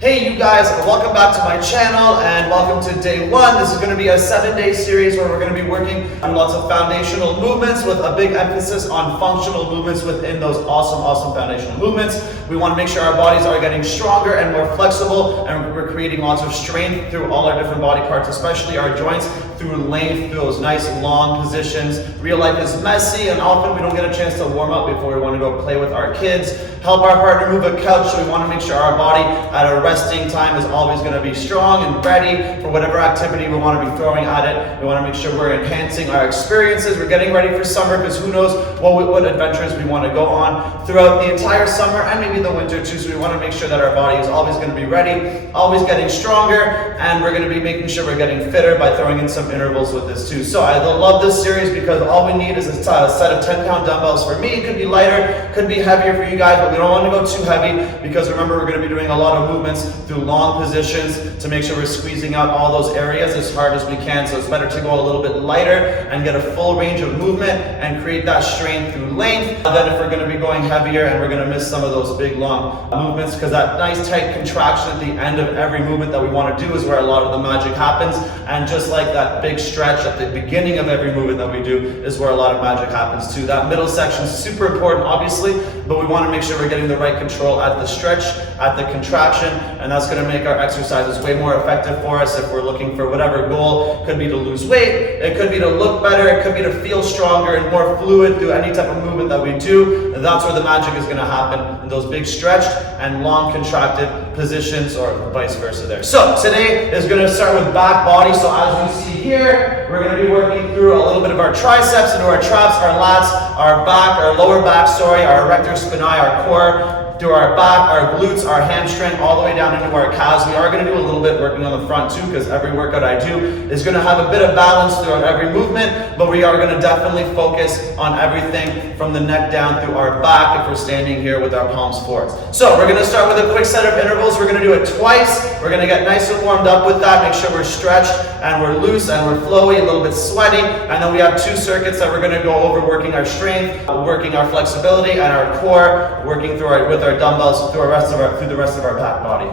Hey you guys, welcome back to my channel and welcome to day one. This is going to be a 7-day series where we're going to be working on lots of foundational movements with a big emphasis on functional movements within those awesome foundational movements. We want to make sure our bodies are getting stronger and more flexible, and we're creating lots of strength through all our different body parts, especially our joints, through length, through those nice long positions. Real life is messy and often we don't get a chance to warm up before we want to go play with our kids, help our partner move a couch, so we want to make sure our body at a resting time is always going to be strong and ready for whatever activity we want to be throwing at it. We want to make sure we're enhancing our experiences. We're getting ready for summer because who knows what adventures we want to go on throughout the entire summer and maybe the winter too. So we want to make sure that our body is always going to be ready, always getting stronger, and we're going to be making sure we're getting fitter by throwing in some intervals with this too. So I love this series because all we need is a set of 10-pound dumbbells. For me, it could be lighter, could be heavier for you guys, but we don't want to go too heavy because remember, we're going to be doing a lot of movements through long positions to make sure we're squeezing out all those areas as hard as we can. So it's better to go a little bit lighter and get a full range of movement and create that strength through length than if we're going to be going heavier and we're going to miss some of those big long movements, because that nice tight contraction at the end of every movement that we want to do is where a lot of the magic happens. And just like that big stretch at the beginning of every movement that we do is where a lot of magic happens too. That middle section is super important obviously, but we want to make sure we're getting the right control at the stretch, at the contraction, and that's going to make our exercises way more effective for us if we're looking for whatever goal. It could be to lose weight, it could be to look better, it could be to feel stronger and more fluid through any type of movement that we do. And that's where the magic is going to happen, in those big stretched and long contracted positions, or vice versa there. So today is going to start with back body. So as you see here, we're going to be working through a little bit of our triceps into our traps, our lats, our back, our lower back, our erector spinae, our core, through our back, our glutes, our hamstring, all the way down into our calves. We are going to do a little bit working on the front too, because every workout I do is going to have a bit of balance throughout every movement, but we are going to definitely focus on everything from the neck down through our back if we're standing here with our palms forwards. So we're going to start with a quick set of intervals. We're going to do it twice. We're going to get nice and warmed up with that, make sure we're stretched and we're loose and we're flowy, a little bit sweaty, and then we have 2 circuits that we're going to go over, working our strength, working our flexibility and our core, working through with our dumbbells through the rest of our back body.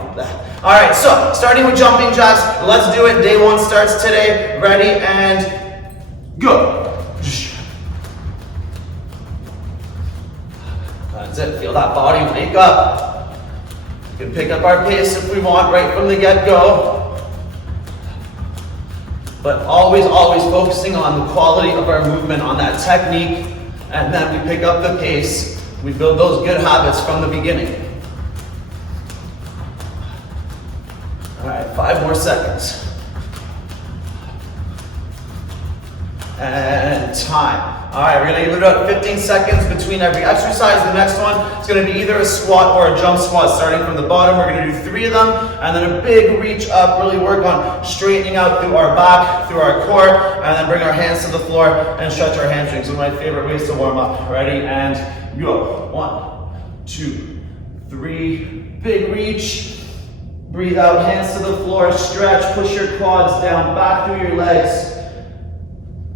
All right, so starting with jumping jacks, let's do it. Day 1 starts today. Ready and go. That's it. Feel that body wake up. We can pick up our pace if we want right from the get-go, but always focusing on the quality of our movement, on that technique, and then we pick up the pace. We build those good habits from the beginning. All right, 5 more seconds. And time. All right, we're gonna give it about 15 seconds between every exercise. The next one is gonna be either a squat or a jump squat. Starting from the bottom, we're gonna do 3 of them, and then a big reach up, really work on straightening out through our back, through our core, and then bring our hands to the floor and stretch our hamstrings. One of my favorite ways to warm up. Ready, and go. 1, 2, 3, big reach. Breathe out, hands to the floor, stretch, push your quads down, back through your legs,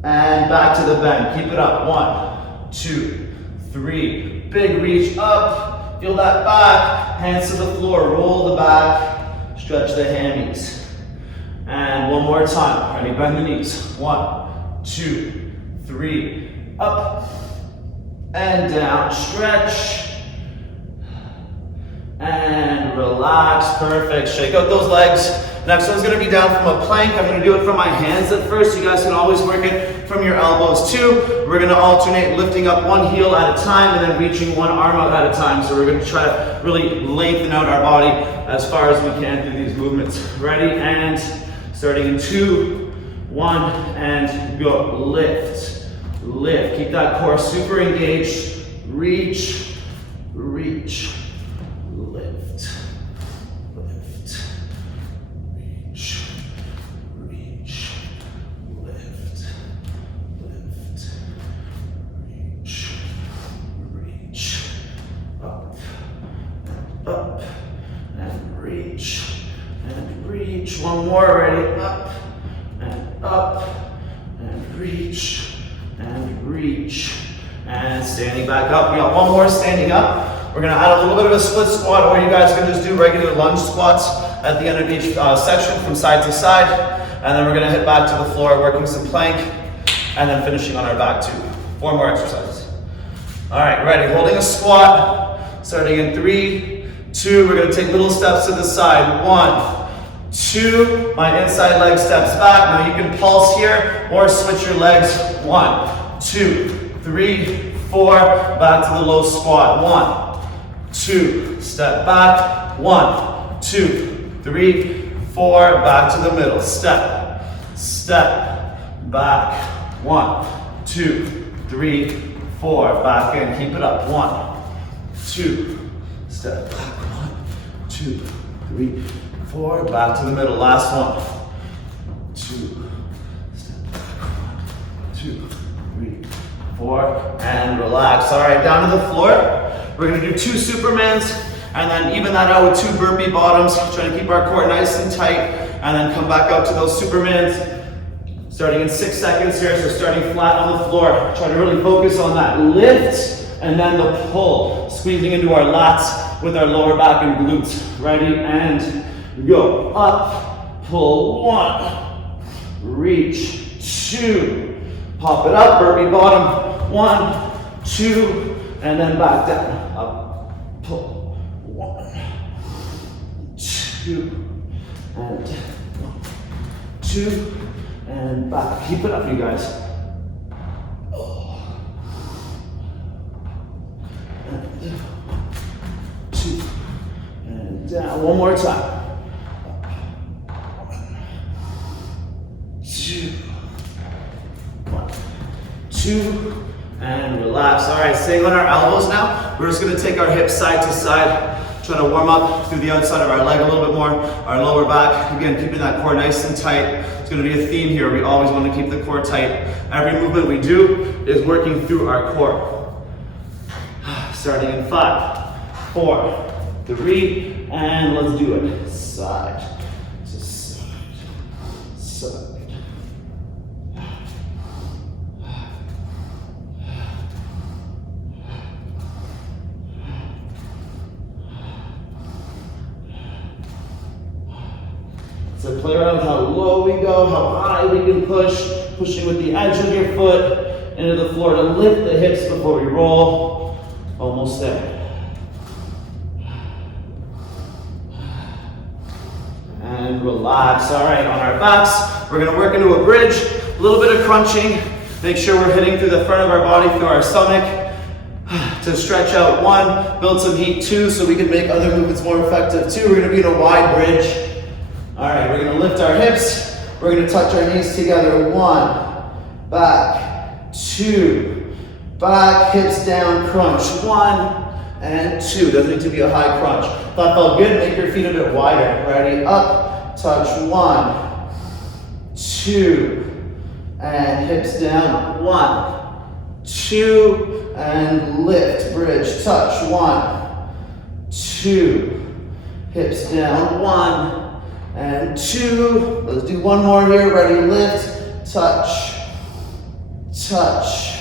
and back to the bend. Keep it up. 1, 2, 3, big reach up, feel that back, hands to the floor, roll the back, stretch the hammies. And one more time. Ready, bend the knees. 1, 2, 3, up, and down, stretch, and relax. Perfect. Shake out those legs. Next one's going to be down from a plank. I'm going to do it from my hands at first. You guys can always work it from your elbows too. We're going to alternate lifting up one heel at a time and then reaching one arm out at a time. So we're going to try to really lengthen out our body as far as we can through these movements. Ready, and starting in 2, 1, and go. Lift. Lift. Keep that core super engaged. Reach, reach, lift, lift, reach, reach, lift, lift, reach, reach, up, and reach, and reach. One more. Ready, up, and reach, and reach, and standing back up. We got one more standing up. We're gonna add a little bit of a split squat, or you guys can just do regular lunge squats at the end of each section from side to side. And then we're gonna hit back to the floor, working some plank, and then finishing on our back too. 4 more exercises. All right, ready, holding a squat, starting in 3, 2, we're gonna take little steps to the side. 1, 2, my inside leg steps back. Now you can pulse here or switch your legs. 1, 2, 3, 4, back to the low squat. 1, 2, step back. 1, 2, 3, 4, back to the middle. Step, step, back. 1, 2, 3, 4, back in. Keep it up. 1, 2, step back. 1, 2, 3, 4, back to the middle. Last one. 2, step back. 1, 2, 3, 4, and relax. All right, down to the floor. We're gonna do 2 Supermans, and then even that out with 2 burpee bottoms. Trying to keep our core nice and tight, and then come back up to those Supermans. Starting in 6 seconds here, so starting flat on the floor. Try to really focus on that lift, and then the pull. Squeezing into our lats with our lower back and glutes. Ready, and go. Up, pull. 1, reach. 2, pop it up, burpee bottom. 1, 2, and then back down. Up, pull. 1, 2, and 1, 2, and back. Keep it up, you guys. And 2, and down. One more time. 2, 1, 2, and relax. All right, staying on our elbows now. We're just gonna take our hips side to side, trying to warm up through the outside of our leg a little bit more, our lower back. Again, keeping that core nice and tight. It's gonna be a theme here. We always want to keep the core tight. Every movement we do is working through our core. Starting in 5, 4, 3, and let's do it. Side to side, side. So play around with how low we go, how high we can push, pushing with the edge of your foot into the floor to lift the hips before we roll. Almost there. And relax. All right, on our backs, we're gonna work into a bridge, a little bit of crunching. Make sure we're hitting through the front of our body, through our stomach, to stretch out. 1, build some heat. 2, so we can make other movements more effective. 2, we're gonna be in a wide bridge. All right, we're gonna lift our hips. We're gonna touch our knees together. 1, back, 2, back, hips down, crunch. 1 and 2. Doesn't need to be a high crunch. If that felt good, make your feet a bit wider. Ready? Up, touch. 1, 2, and hips down. 1, 2, and lift, bridge, touch. 1, 2, hips down. 1 and 2. Let's do one more here. Ready? Lift, touch, touch,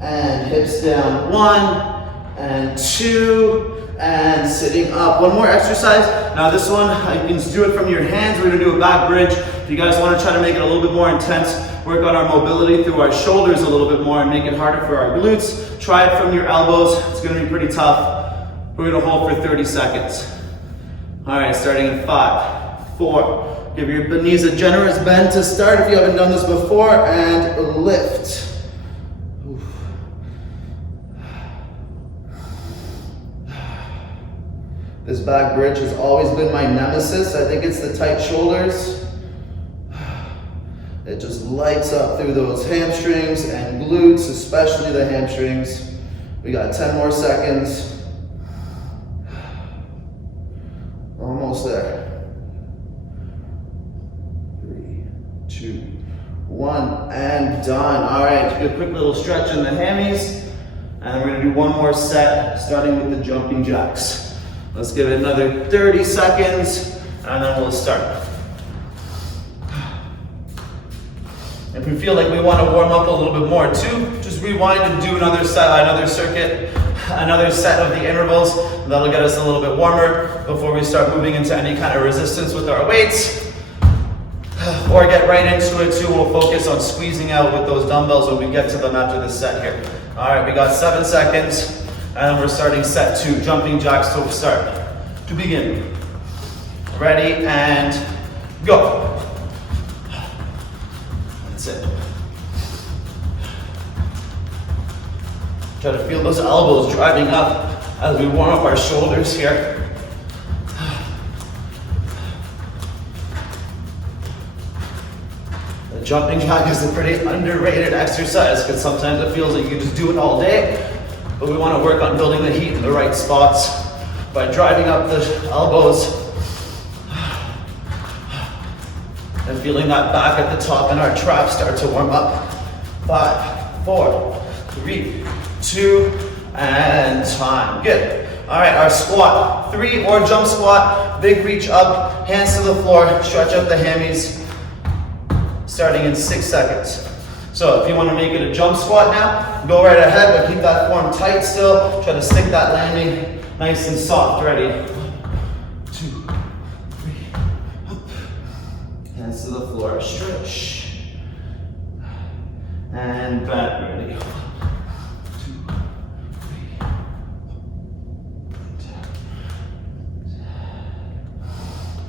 and hips down. 1 and 2, and sitting up. One more exercise. Now this one, you can do it from your hands. We're gonna do a back bridge. If you guys wanna try to make it a little bit more intense, work on our mobility through our shoulders a little bit more and make it harder for our glutes, try it from your elbows. It's gonna be pretty tough. We're gonna hold for 30 seconds. All right, starting in 5, 4. Give your knees a generous bend to start if you haven't done this before, and lift. This back bridge has always been my nemesis. I think it's the tight shoulders. It just lights up through those hamstrings and glutes, especially the hamstrings. We got 10 more seconds. Almost there. 3, 2, 1, and done. All right, good quick little stretch in the hammies. And we're gonna do one more set, starting with the jumping jacks. Let's give it another 30 seconds, and then we'll start. If we feel like we want to warm up a little bit more too, just rewind and do another set of the intervals. That'll get us a little bit warmer before we start moving into any kind of resistance with our weights. Or get right into it too. We'll focus on squeezing out with those dumbbells when we get to them after this set here. All right, we got 7 seconds, and we're starting set 2, jumping jacks to start. To begin. Ready, and go. That's it. Try to feel those elbows driving up as we warm up our shoulders here. The jumping jack is a pretty underrated exercise because sometimes it feels like you can just do it all day, but we want to work on building the heat in the right spots by driving up the elbows and feeling that back at the top and our traps start to warm up. 5, 4, 3, 2, and time. Good. All right, our squat. 3 or jump squat. Big reach up, hands to the floor, stretch out the hammies. Starting in 6 seconds. So if you want to make it a jump squat now, go right ahead, but keep that form tight still. Try to stick that landing nice and soft. Ready? 1, 2, 3, up. Hands to the floor, stretch. And back, ready. 1, 2,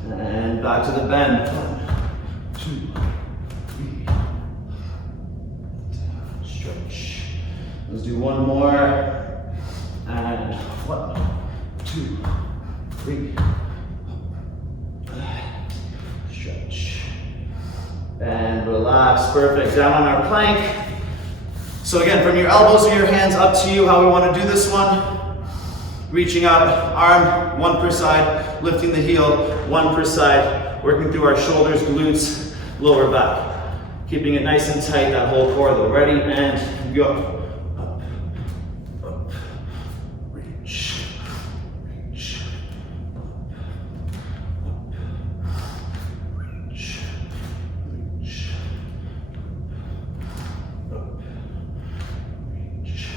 3. And back to the bend. 1, 2, 3. Stretch. Let's do one more. And 1, 2, 3. Stretch. And relax. Perfect. Down on our plank. So again, from your elbows or your hands, up to you how we want to do this one. Reaching up, arm, 1 per side, lifting the heel, 1 per side, working through our shoulders, glutes, lower back. Keeping it nice and tight, that whole core though. Ready, and go. Up, up, reach, reach, up, reach, reach, up, reach,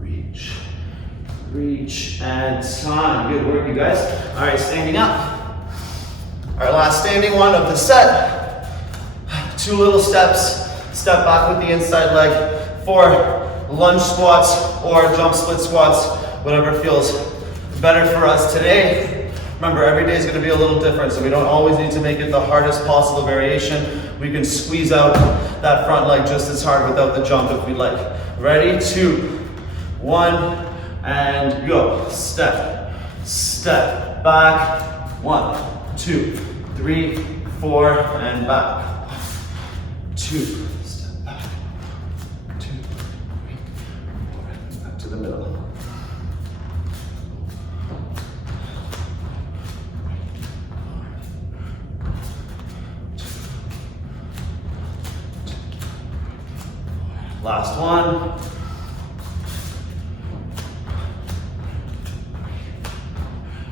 reach. Reach and time. Good work, you guys. All right, standing up. Our last standing one of the set. 2 little steps. Step back with the inside leg for lunge squats or jump split squats, whatever feels better for us today. Remember, every day is going to be a little different, so we don't always need to make it the hardest possible variation. We can squeeze out that front leg just as hard without the jump if we like. Ready? 2, 1. And go. Step, step, back. 1, 2, 3, 4, and back. 2, step back. 2, 3, 4, back to the middle. Last one.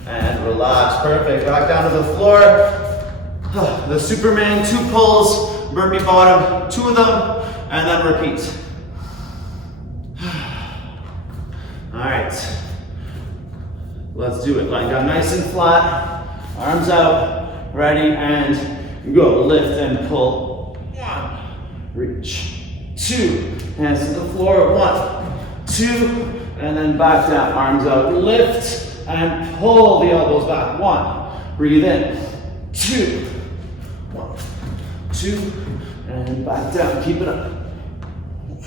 And relax, perfect. Back down to the floor. The Superman 2 pulls, burpee bottom, 2 of them, and then repeat. All right, let's do it. Lying down nice and flat, arms out, ready, and go. Lift and pull. 1, reach. 2, hands to the floor. 1, 2, and then back down, arms out, lift. And pull the elbows back. 1, breathe in. 2, 1, 2, and back down. Keep it up. 1,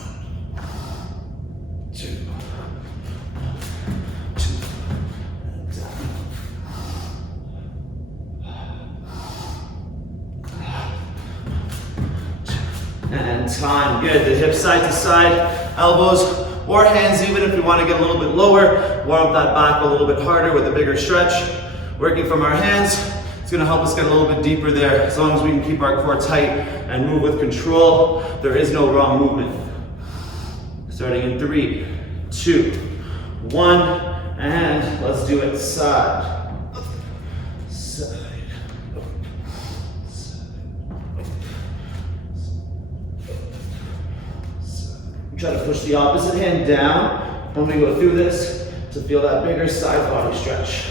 2, 2, and down. And time. Good. The hips side to side, elbows or hands even if we want to get a little bit lower. Warm up that back a little bit harder with a bigger stretch. Working from our hands, it's going to help us get a little bit deeper there. As long as we can keep our core tight and move with control, there is no wrong movement. Starting in 3, 2, 1, and let's do it side, side, try to push the opposite hand down when we go through this to feel that bigger side body stretch.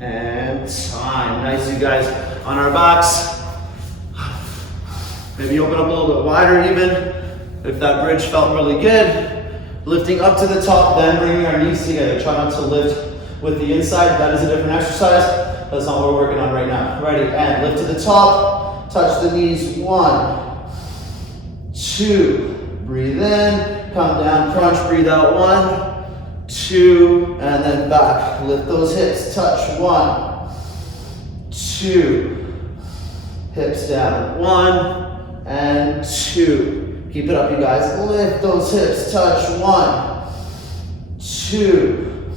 And time. Nice, you guys. On our backs. Maybe open up a little bit wider even. If that bridge felt really good. Lifting up to the top, then bringing our knees together. Try not to lift with the inside. That is a different exercise. That's not what we're working on right now. Ready, and lift to the top. Touch the knees. 1, 2. Breathe in. Come down, crunch. Breathe out. 1, 2, and then back. Lift those hips, touch. 1, 2. Hips down. 1 and 2. Keep it up, you guys. Lift those hips, touch. 1, 2.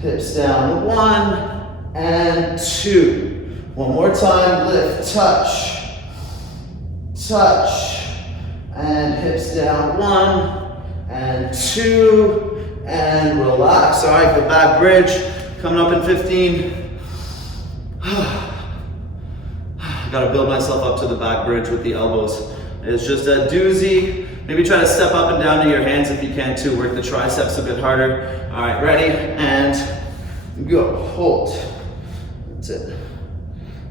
Hips down. 1 and 2. One more time. Lift, touch, touch, and hips down. 1 and 2. And relax. All right, the back bridge coming up in 15. Gotta build myself up to the back bridge with the elbows. It's just a doozy. Maybe try to step up and down to your hands if you can too. Work the triceps a bit harder. All right, ready? And go. Hold. That's it.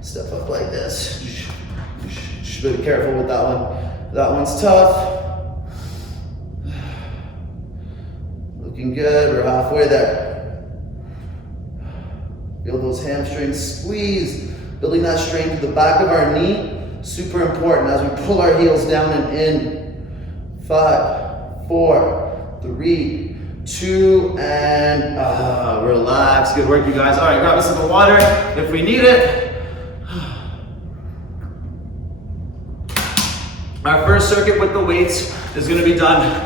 Step up like this. Just be careful with that one. That one's tough. Looking good, we're halfway there. Feel those hamstrings squeeze, building that strength to the back of our knee. Super important as we pull our heels down and in. 5, 4, 3, 2, and relax. Good work, you guys. All right, grab a sip of water if we need it. Our first circuit with the weights is going to be done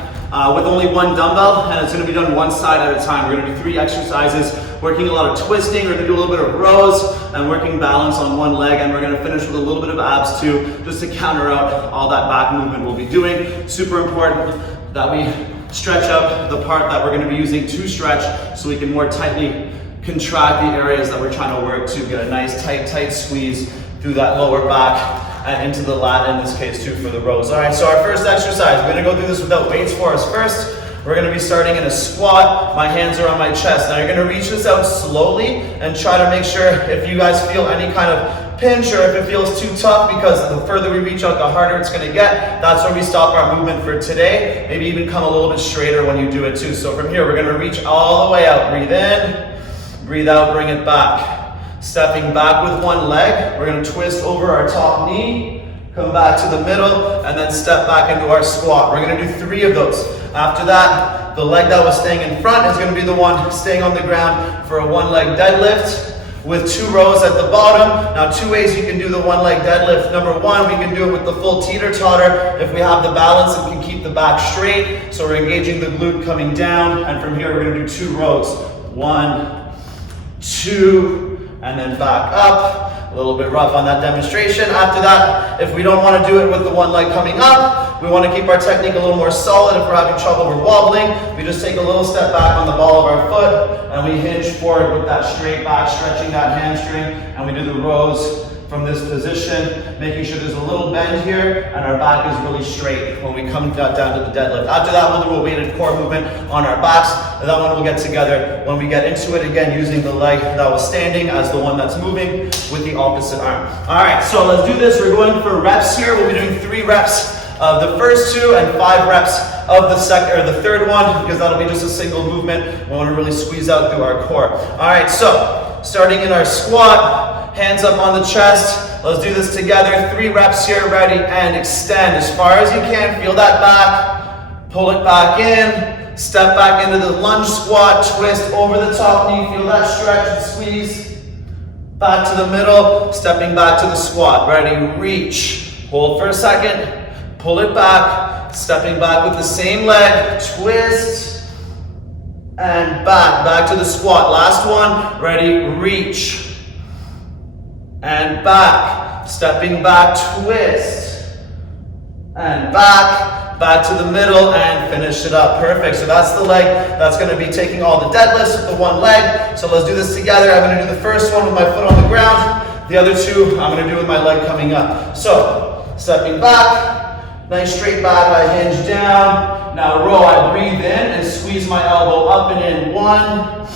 with only one dumbbell, and it's going to be done one side at a time. We're going to do 3 exercises, working a lot of twisting. We're going to do a little bit of rows and working balance on one leg, and we're going to finish with a little bit of abs too, just to counter out all that back movement we'll be doing. Super important that we stretch up the part that we're going to be using to stretch so we can more tightly contract the areas that we're trying to work to get a nice tight squeeze through that lower back and into the lat in this case too for the rows. All right, so our first exercise, we're gonna go through this without weights for us first. We're gonna be starting in a squat. My hands are on my chest. Now you're gonna reach this out slowly and try to make sure if you guys feel any kind of pinch or if it feels too tough, because the further we reach out, the harder it's gonna get. That's where we stop our movement for today. Maybe even come a little bit straighter when you do it too. So from here, we're gonna reach all the way out. Breathe in, breathe out, bring it back. Stepping back with one leg, we're going to twist over our top knee, come back to the middle, and then step back into our squat. We're going to do 3 of those. After that, the leg that was staying in front is going to be the one staying on the ground for a one-leg deadlift with 2 rows at the bottom. Now 2 ways you can do the one-leg deadlift. Number 1, we can do it with the full teeter-totter if we have the balance and can keep the back straight. So we're engaging the glute coming down, and from here we're going to do 2 rows. 1, 2, and then back up. A little bit rough on that demonstration. After that, if we don't want to do it with the one leg coming up, we want to keep our technique a little more solid. If we're having trouble, we're wobbling, we just take a little step back on the ball of our foot and we hinge forward with that straight back, stretching that hamstring, and we do the rows from this position, making sure there's a little bend here and our back is really straight when we come down to the deadlift. After that, we'll do a weighted core movement on our backs. And that one we'll get together when we get into it again, using the leg that was standing as the one that's moving with the opposite arm. All right, so let's do this. We're going for reps here. We'll be doing 3 reps of the first 2 and 5 reps of the second or the third one, because that'll be just a single movement. We want to really squeeze out through our core. All right, so starting in our squat, hands up on the chest. Let's do this together. 3 reps here. Ready, and extend as far as you can. Feel that back. Pull it back in. Step back into the lunge squat. Twist over the top knee. Feel that stretch and squeeze. Back to the middle. Stepping back to the squat. Ready, reach. Hold for a second. Pull it back. Stepping back with the same leg. Twist. and back to the squat. Last one, ready, reach, and back, stepping back, twist, and back to the middle, and finish it up. Perfect. So that's the leg that's going to be taking all the deadlifts with the one leg. So let's do this together. I'm going to do the first one with my foot on the ground. The other two I'm going to do with my leg coming up. So stepping back, nice straight back, I hinge down. Now row, I breathe in and squeeze my elbow up and in. 1,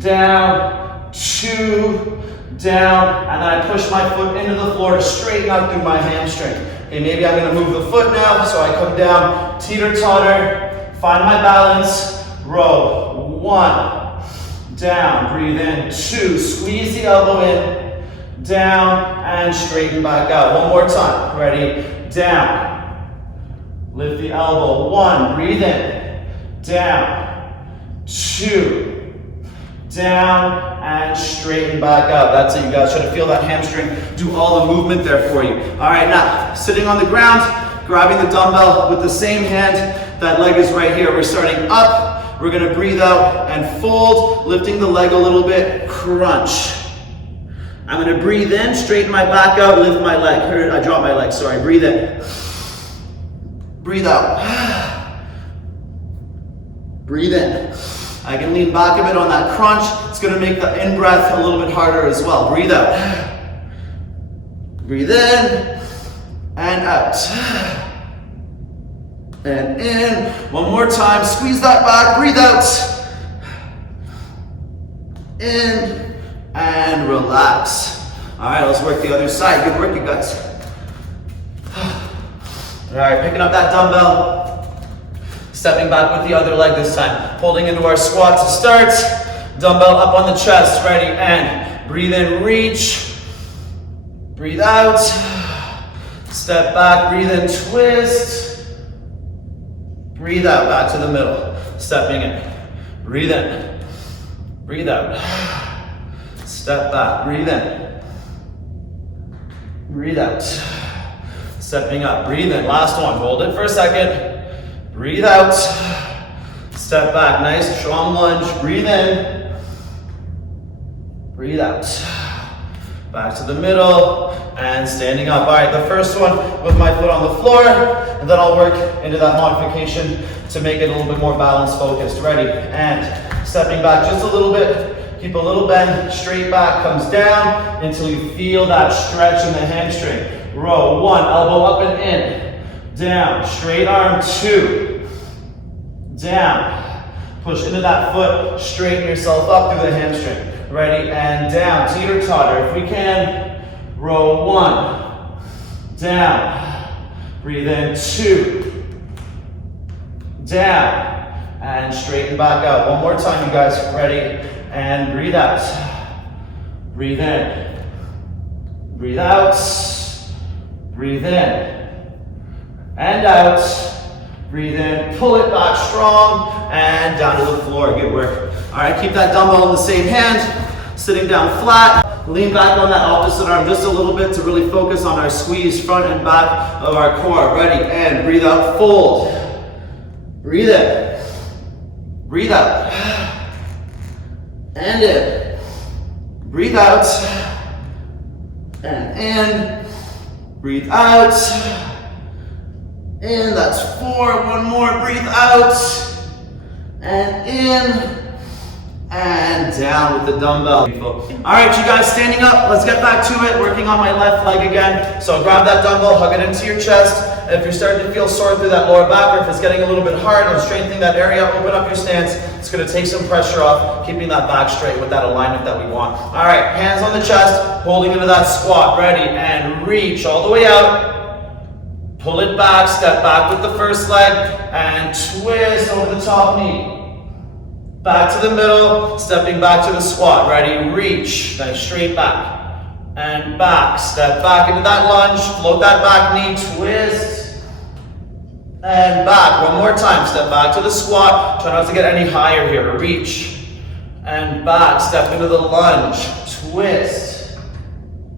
down, 2, down, and then I push my foot into the floor to straighten out through my hamstring. Okay, maybe I'm going to move the foot now, so I come down, teeter-totter, find my balance, row. 1, down, breathe in. 2, squeeze the elbow in, down, and straighten back out. One more time, ready, down. Lift the elbow, 1, breathe in, down, 2, down, and straighten back out. That's it, you guys. Try to feel that hamstring do all the movement there for you. All right, now, sitting on the ground, grabbing the dumbbell with the same hand, that leg is right here. We're starting up, we're gonna breathe out and fold, lifting the leg a little bit, crunch. I'm gonna breathe in, straighten my back out, lift my leg. I drop my leg, sorry, breathe in. Breathe out. Breathe in. I can lean back a bit on that crunch. It's going to make the in-breath a little bit harder as well. Breathe out. Breathe in and out. And in. One more time. Squeeze that back. Breathe out. In and relax. All right, let's work the other side. Good work, you guys. All right, picking up that dumbbell, stepping back with the other leg this time, holding into our squat to start, dumbbell up on the chest, ready, and breathe in, reach, breathe out, step back, breathe in, twist, breathe out, back to the middle, stepping in, breathe in, breathe out, step back, breathe in, breathe out. Stepping up, breathe in, last one, hold it for a second, breathe out, step back, nice strong lunge, breathe in, breathe out, back to the middle, and standing up. All right, the first one with my foot on the floor, and then I'll work into that modification to make it a little bit more balance focused. Ready, and stepping back just a little bit, keep a little bend, straight back, comes down until you feel that stretch in the hamstring. Row, 1, elbow up and in, down, straight arm, 2, down, push into that foot, straighten yourself up through the hamstring, ready, and down, teeter-totter, if we can, row, 1, down, breathe in, 2, down, and straighten back out, one more time, you guys, ready, and breathe out, breathe in, breathe out, breathe in, and out, breathe in, pull it back strong, and down to the floor, good work. All right, keep that dumbbell in the same hand, sitting down flat, lean back on that opposite arm just a little bit to really focus on our squeeze front and back of our core. Ready, and breathe out, fold, breathe in, breathe out, and in, breathe out, and in, breathe out, in, that's 4, one more, breathe out, and in, and down with the dumbbell. All right, you guys, standing up, let's get back to it, working on my left leg again. So grab that dumbbell, hug it into your chest. If you're starting to feel sore through that lower back, or if it's getting a little bit hard on strengthening that area, open up your stance. It's gonna take some pressure off, keeping that back straight with that alignment that we want. All right, hands on the chest, holding into that squat, ready, and reach all the way out. Pull it back, step back with the first leg, and twist over the top knee. Back to the middle, stepping back to the squat, ready, reach, then straight back, and back, step back into that lunge, float that back knee, twist, and back, one more time, step back to the squat, try not to get any higher here, reach, and back, step into the lunge, twist,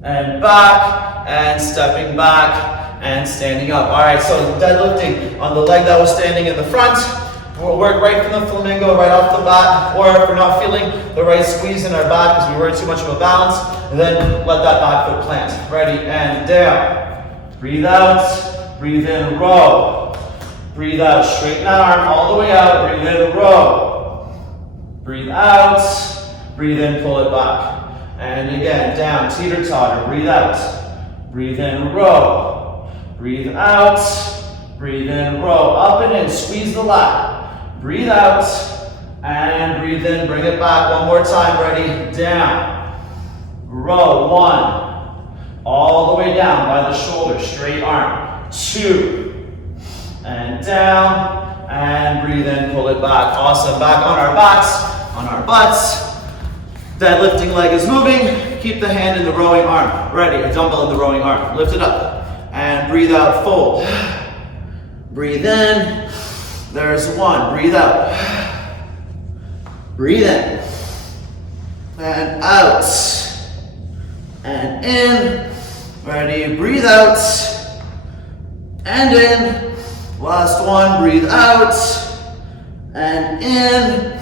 and back, and stepping back, and standing up. All right, so deadlifting on the leg that was standing in the front, We'll work right from the flamingo, right off the bat, or if we're not feeling the right squeeze in our back because we work too much of a balance, then let that back foot plant. Ready, and down. Breathe out, breathe in, row. Breathe out, straighten that arm all the way out, breathe in, row. Breathe out, breathe in, pull it back. And again, down, teeter-totter, breathe out. Breathe in, row. Breathe out, breathe in, row. Up and in, squeeze the lat. Breathe out, and breathe in, bring it back. One more time, ready, down. Row, 1. All the way down by the shoulder, straight arm. 2. And down, and breathe in, pull it back. Awesome, back on our backs, on our butts. Deadlifting leg is moving. Keep the hand in the rowing arm. Ready, a dumbbell in the rowing arm. Lift it up, and breathe out, fold. Breathe in. There's 1, breathe out. Breathe in. And out. And in. Ready, breathe out. And in. Last one, breathe out. And in.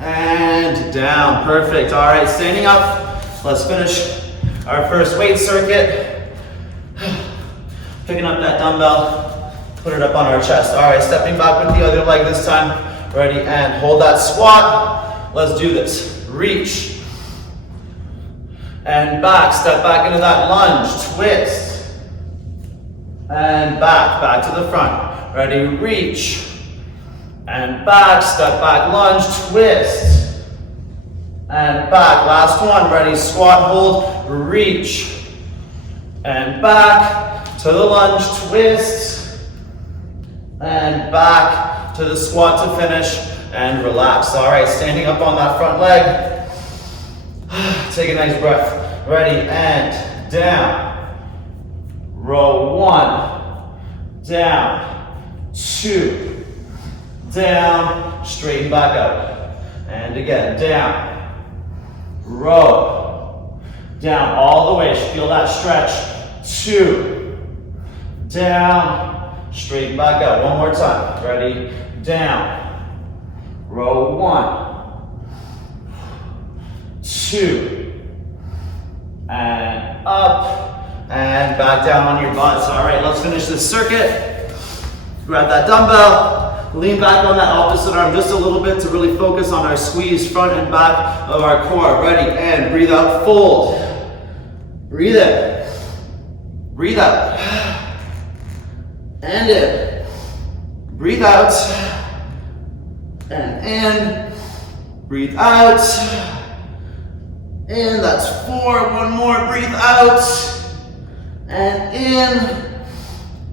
And down, perfect. All right, standing up. Let's finish our first weight circuit. Picking up that dumbbell. Put it up on our chest. All right, stepping back with the other leg this time. Ready, and hold that squat. Let's do this. Reach. And back, step back into that lunge, twist. And back to the front. Ready, reach. And back, step back, lunge, twist. And back, last one, ready, squat, hold, reach. And back to the lunge, twist. And back to the squat to finish, and relax. All right, standing up on that front leg. Take a nice breath. Ready, and down. Row 1, down, 2, down, straighten back out. And again, down, row, down all the way, feel that stretch. 2, down, straighten back out. One more time. Ready? Down. Row 1, 2, and up, and back down on your butts. All right, let's finish this circuit. Grab that dumbbell, lean back on that opposite arm just a little bit to really focus on our squeeze front and back of our core. Ready? And breathe out, fold. Breathe in. Breathe out. And in. Breathe out. And in. Breathe out. In. That's 4. One more. Breathe out. And in.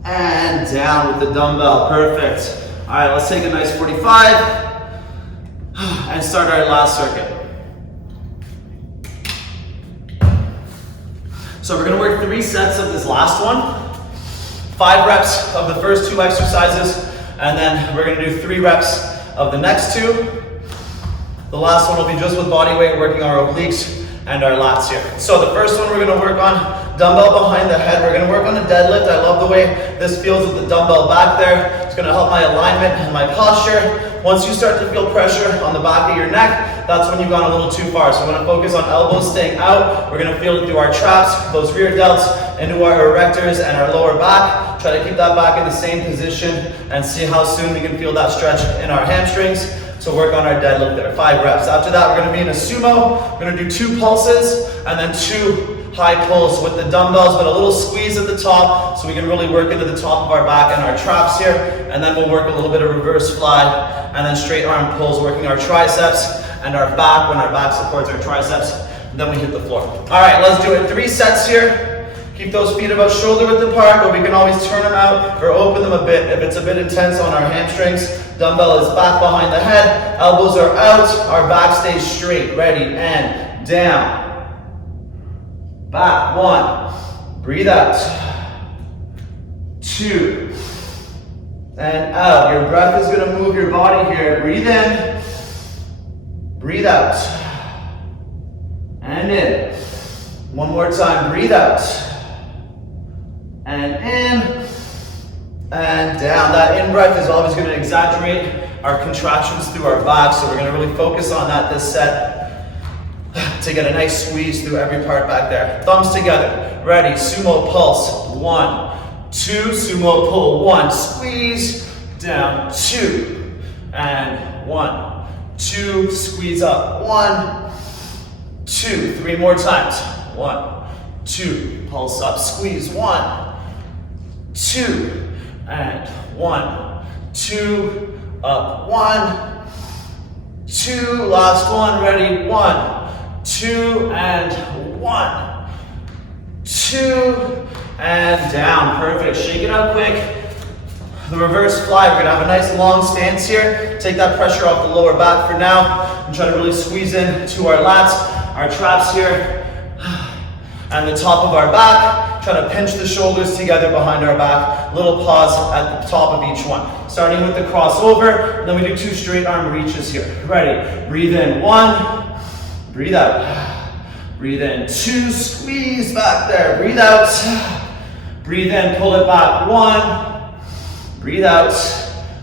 And down with the dumbbell. Perfect. All right, let's take a nice 45 and start our last circuit. So we're going to work 3 sets of this last one. 5 reps of the first 2 exercises, and then we're going to do 3 reps of the next 2. The last one will be just with body weight, working our obliques and our lats here. So the first one we're going to work on dumbbell behind the head. We're going to work on a deadlift. I love the way this feels with the dumbbell back there. It's going to help my alignment and my posture. Once you start to feel pressure on the back of your neck, that's when you've gone a little too far. So we're going to focus on elbows staying out. We're going to feel it through our traps, those rear delts, into our erectors and our lower back. Try to keep that back in the same position and see how soon we can feel that stretch in our hamstrings. So work on our deadlift there, 5 reps. After that, we're going to be in a sumo. We're going to do 2 pulses and then 2 high pulls with the dumbbells, but a little squeeze at the top so we can really work into the top of our back and our traps here. And then we'll work a little bit of reverse fly and then straight arm pulls, working our triceps and our back when our back supports our triceps. And then we hit the floor. All right, let's do it. 3 sets here. Keep those feet about shoulder width apart, but we can always turn them out or open them a bit if it's a bit intense on our hamstrings. Dumbbell is back behind the head, elbows are out, our back stays straight. Ready, and down. Back, 1, breathe out. 2, and out. Your breath is going to move your body here. Breathe in, breathe out, and in. One more time, breathe out, and in, and down. That in-breath is always going to exaggerate our contractions through our back, so we're going to really focus on that this set to get a nice squeeze through every part back there. Thumbs together. Ready, sumo pulse. 1, 2, sumo pull. 1, squeeze, down, 2, and 1, 2, squeeze up. 1, 2, 3 more times. 1, 2, pulse up, squeeze. 1, 2, and 1, 2, up. 1, 2, last one. Ready, 1, 2, and 1, 2, and down. Perfect. Shake it out quick. The reverse fly. We're gonna have a nice long stance here. Take that pressure off the lower back for now, and try to really squeeze in to our lats, our traps here, and the top of our back. Try to pinch the shoulders together behind our back. Little pause at the top of each one. Starting with the crossover, and then we do 2 straight arm reaches here. Ready? Breathe in. 1. Breathe out. Breathe in. 2. Squeeze back there. Breathe out. Breathe in. Pull it back. 1. Breathe out,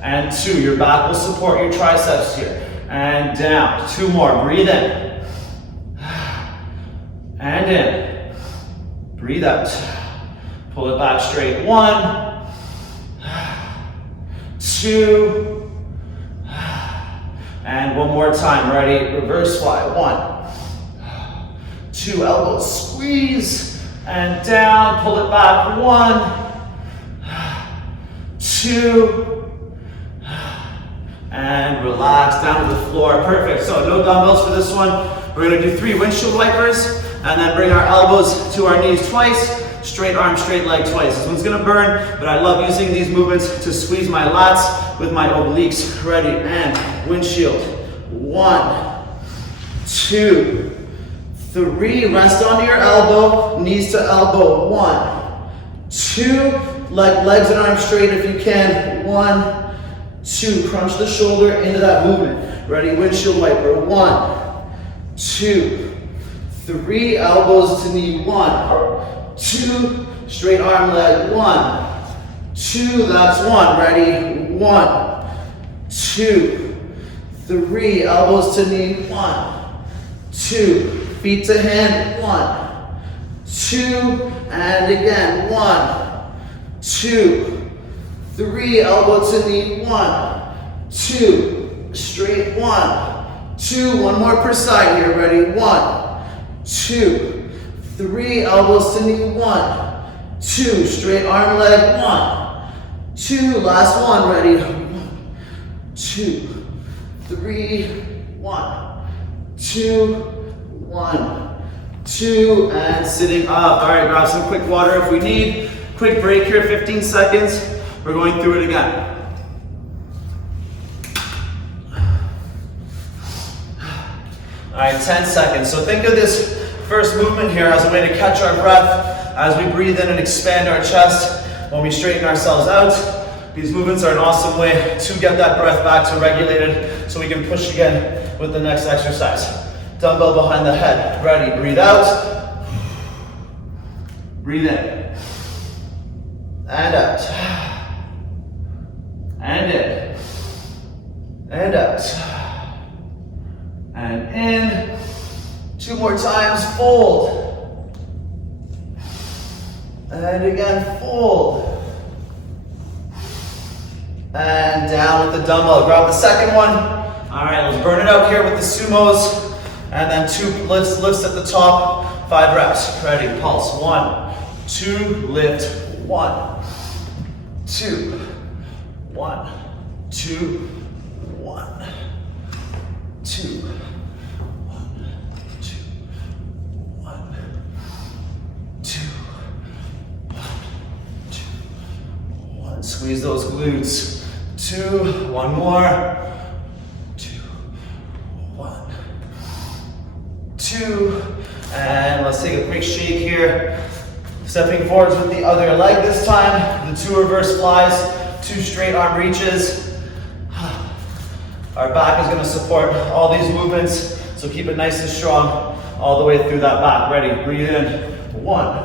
and 2. Your back will support your triceps here. And down. 2 more. Breathe in. And in. Breathe out. Pull it back straight. 1, 2, and 1 more time. Ready? Reverse fly. 1, 2. Elbows squeeze, and down. Pull it back. 1, 2, and relax down to the floor. Perfect. So no dumbbells for this one. We're going to do 3 windshield wipers, and then bring our elbows to our knees twice. Straight arm, straight leg twice. This one's going to burn, but I love using these movements to squeeze my lats with my obliques. Ready, and windshield. 1, 2, 3. Rest onto your elbow, knees to elbow. 1, 2. Legs and arms straight if you can. 1, 2. Crunch the shoulder into that movement. Ready, windshield wiper. 1, 2, 3. Elbows to knee. 1, 2. Straight arm leg. 1, 2. That's 1. Ready. 1, 2, 3. Elbows to knee. 1, 2. Feet to hand. 1, 2. And again. 1, 2, 3, elbow to knee. 1, 2, straight. 1, 2. 1 more per side here. Ready? 1, 2, 3, elbows to knee. 1, 2, straight arm leg. 1, 2. Last one. Ready? 1, 2, 3, 1, 2, 1, 2, and sitting up. All right, grab some quick water if we need. Quick break here, 15 seconds. We're going through it again. All right, 10 seconds. So think of this first movement here as a way to catch our breath as we breathe in and expand our chest when we straighten ourselves out. These movements are an awesome way to get that breath back to regulated so we can push again with the next exercise. Dumbbell behind the head. Ready, breathe out. Breathe in. And out, and in, and out, and in. 2 more times, fold, and again, fold, and down with the dumbbell. Grab the second one. All right, let's burn it out here with the sumos, and then 2 lifts at the top, 5 reps. Ready, pulse. 1, 2, lift. 1, 2, 1, 2, 1, 2, 1, 2, 1, 2, 1, 2, 1. Squeeze those glutes. 2, 1 more. 2, 1, 2, and let's take a quick shake here. Stepping forwards with the other leg this time. The 2 reverse flies, 2 straight arm reaches. Our back is going to support all these movements, so keep it nice and strong all the way through that back. Ready? Breathe in. 1,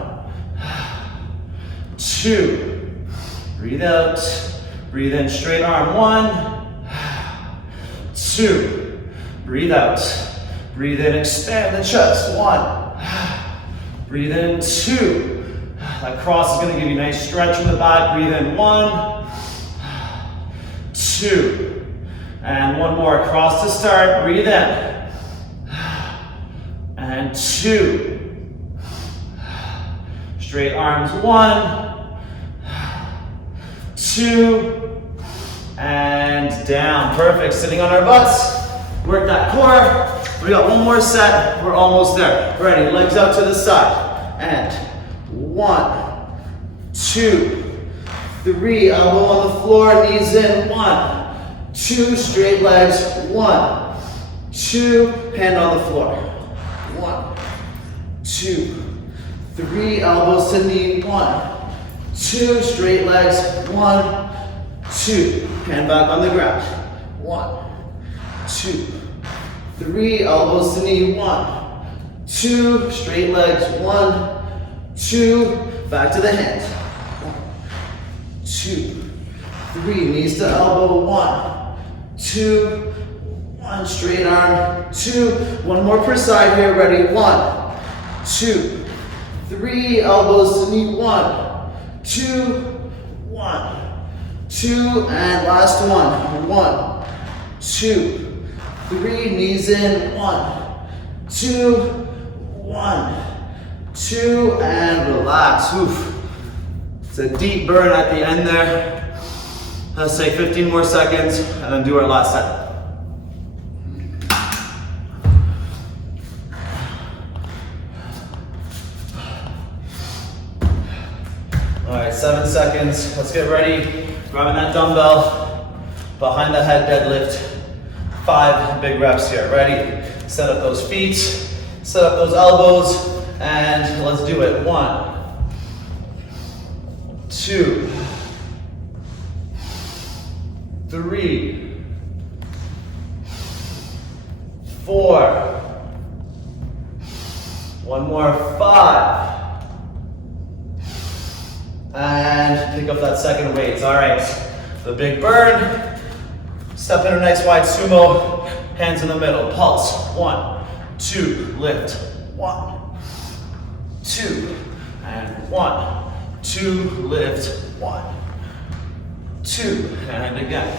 2, Breathe out. Breathe in, straight arm. 1, 2. Breathe out. Breathe in, expand the chest. 1. Breathe in, 2. That cross is going to give you a nice stretch from the back. Breathe in, 1, 2. And one more, cross to start. Breathe in. And 2. Straight arms. 1, 2. And down. Perfect. Sitting on our butts. Work that core. We got one more set. We're almost there. Ready. Legs out to the side. And 1, 2, 3. Elbow on the floor. Knees in. 1, 2. Straight legs. 1, 2. Hand on the floor. 1, 2, 3. Elbows to knee. 1, 2. Straight legs. 1, 2. Hand back on the ground. 1, 2, 3. Elbows to knee. 1, 2. Straight legs. 1, 2. Back to the hands. 1, 2, 3. Knees to elbow. 1, 2. 1. Straight arm. 2. One more per side here. Ready. 1, 2, 3. Elbows to knee. 1, 2. 1, 2. And last one. 1, 2, 3. Knees in. 1, 2. 1, 2. And relax. Oof. It's a deep burn at the end there. Let's say 15 more seconds and then do our last set. All right, 7 seconds. Let's get ready. Grabbing that dumbbell, behind the head deadlift. 5 big reps here. Ready? Set up those feet, set up those elbows, and let's do it. 1, 2, 3, 4. One more. 5. And pick up that second weight. All right, the big burn. Step in a nice wide sumo. Hands in the middle. Pulse. 1, 2. Lift. 1, 2. And 1, 2. Lift. 1, 2. And again.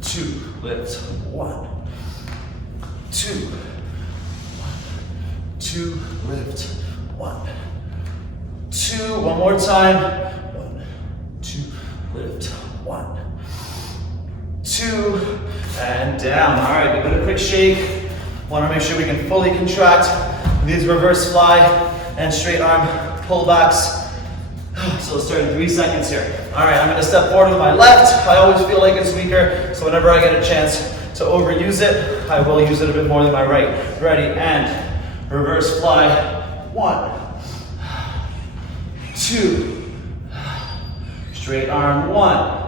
2. Lift. 1, 2. 1, 2. Lift. 1, 2. One more time. 1, 2. Lift. 1, 2. And down. All right, give it a quick shake. Want to make sure we can fully contract these reverse fly and straight arm pullbacks. So let's start in 3 seconds here. All right, I'm going to step forward with my left. I always feel like it's weaker, so whenever I get a chance to overuse it, I will use it a bit more than my right. Ready, and reverse fly. 1, 2. Straight arm. 1.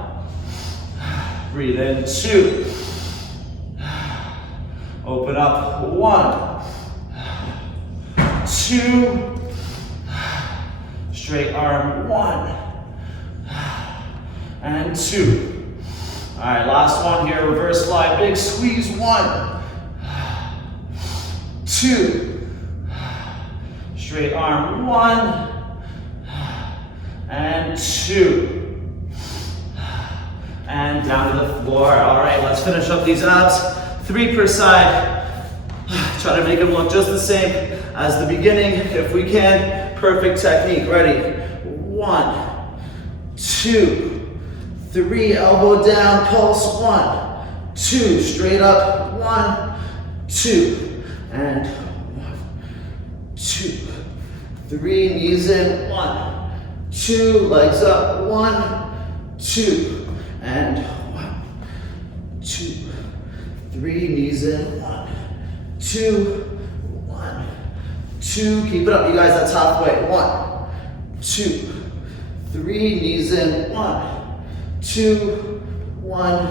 Breathe in. 2. Open up. 1, 2. Straight arm. 1 and 2. All right, last one here. Reverse fly. Big squeeze. 1, 2. Straight arm. 1 and 2. And down to the floor. All right, let's finish up these abs. 3 per side. Try to make them look just the same as the beginning if we can. Perfect technique. Ready? 1, 2, 3. Elbow down. Pulse. 1, 2. Straight up. 1, 2. And 1, 2, 3. Knees in. 1, 2. Legs up. 1, 2. And 1, 2, 3. Knees in. 1, 2. 1, 2. Keep it up, you guys. That's halfway. 1, 2, 3. Knees in. 1, 2. 1,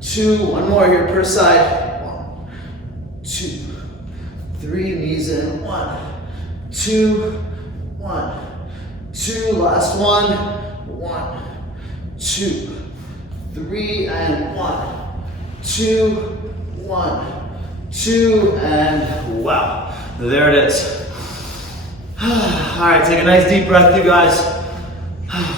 2. One more here per side. 1, 2, 3. Knees in. 1, 2. 1, 2. Last one. 1, 2, 3, and 1, 2, 1, 2, and wow. There it is. All right, take a nice deep breath, you guys.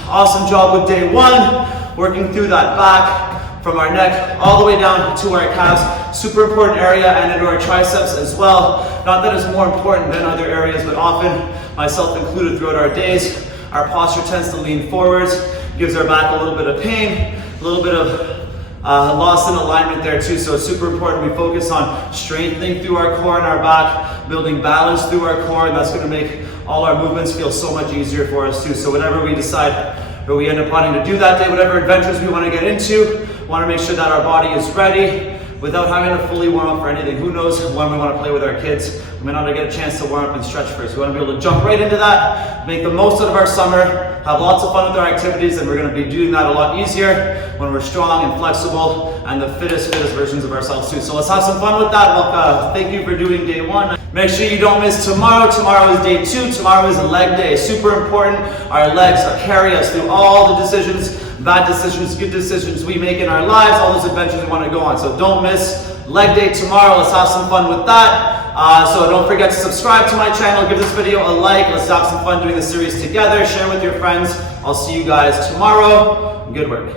Awesome job with day 1, working through that back from our neck all the way down to our calves. Super important area, and into our triceps as well. Not that it's more important than other areas, but often, myself included throughout our days, our posture tends to lean forwards, gives our back a little bit of pain, a little bit of loss in alignment there too. So it's super important we focus on strengthening through our core and our back, building balance through our core, and that's going to make all our movements feel so much easier for us too. So whatever we decide or we end up wanting to do that day, whatever adventures we want to get into, we want to make sure that our body is ready without having to fully warm up for anything. Who knows when we want to play with our kids, we may not get a chance to warm up and stretch first. We want to be able to jump right into that, make the most out of our summer, have lots of fun with our activities, and we're going to be doing that a lot easier when we're strong and flexible and the fittest versions of ourselves too. So let's have some fun with that. Well, thank you for doing day 1. Make sure you don't miss tomorrow. Tomorrow is day 2. Tomorrow is a leg day. Super important. Our legs carry us through all the decisions, bad decisions, good decisions we make in our lives, all those adventures we want to go on. So don't miss leg day tomorrow. Let's have some fun with that. So don't forget to subscribe to my channel, give this video a like. Let's have some fun doing this series together. Share with your friends. I'll see you guys tomorrow. Good work.